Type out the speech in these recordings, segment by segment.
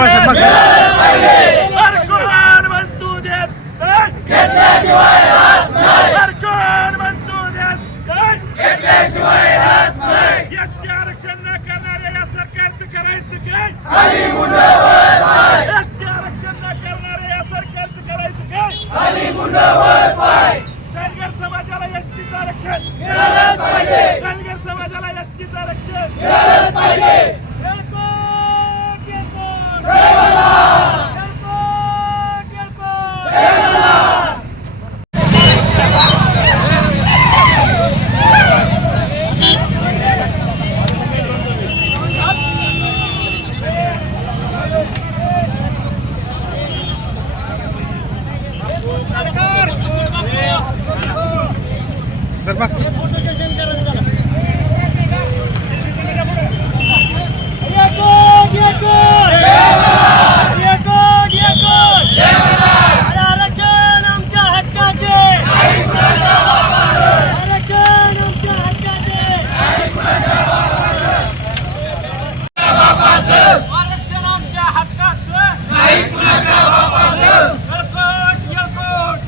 बाळासाहेब म्हणतो आरक्षण न करणाऱ्या या सरकारचं करायचं काय एसटी आरक्षण न करणाऱ्या या सरकारचं करायचं काय धनगर समाजाला एसटीचं आरक्षण धनगर समाजाला एसटीचं आरक्षण तर मागचं. go! Yeah, go येळकोट. अरे आरक्षण आमच्या हक्काचे आरक्षण आमच्या हक्काचे आरक्षण आमच्या हक्काचं येळकोट, येळकोट.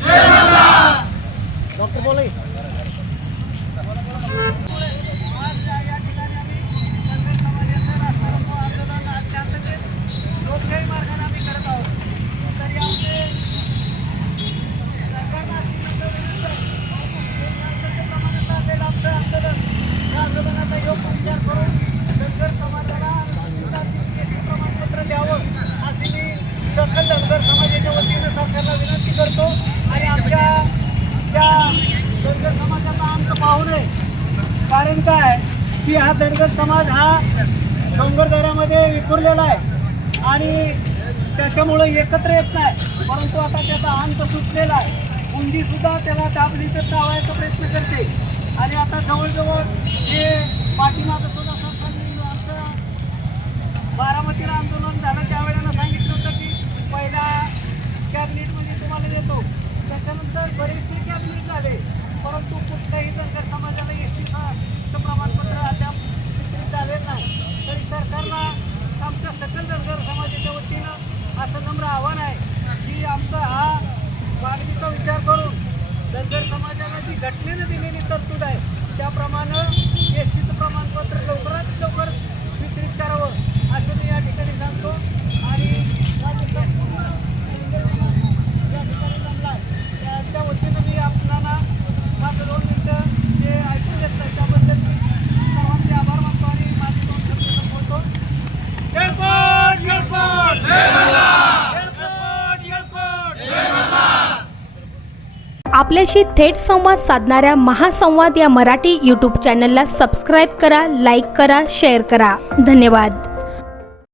लोकशाही मार्गाने आम्ही करत आहोत तरी आमचे सरकारनं अशी नंतर विनंती आहे. आमचं प्रमाणात चाललेलं आमचं आंदोलन या आंदोलनाचा योग्य विचार करून धनगर समाजाला जातीय प्रमाणपत्र द्यावं अशी मी दखल धनगर समाजाच्या वतीनं सरकारला विनंती करतो आणि आमच्या या धनगर समाजाचा आमचं पाहू नये. कारण काय? की हा धनगर समाज हा डोंगरदऱ्यामध्ये विखुरलेला आहे. आणि त्याच्यामुळं एकत्र येत नाही. परंतु आता त्याचा अंत सुटलेला आहे. उंदीसुद्धा त्याला दाबली तर चावायचा प्रयत्न करते. आणि आता जवळजवळ हे पाठीमागं त्याच्यानंतर बरेचसे कॅबिनेट झाले. परंतु कुठल्याही धनगर समाजाला एस टीचं प्रमाणपत्र अद्याप वितरित झालेलं नाही. तरी सरकारला आमच्या सकल धनगर समाजाच्या वतीनं असं नम्र आव्हान आहे की आमचा हा मागणीचा विचार करून धनगर समाजाला जी घटनेनं दिलेली तरतूद आहे त्याप्रमाणे एस टीचं प्रमाणपत्र लवकरात लवकर वितरित करावं. आपल्याशी थेट संवाद साधणाऱ्या महासंवाद या मराठी यूट्यूब चॅनलला सबस्क्राईब करा लाईक करा शेअर करा. धन्यवाद.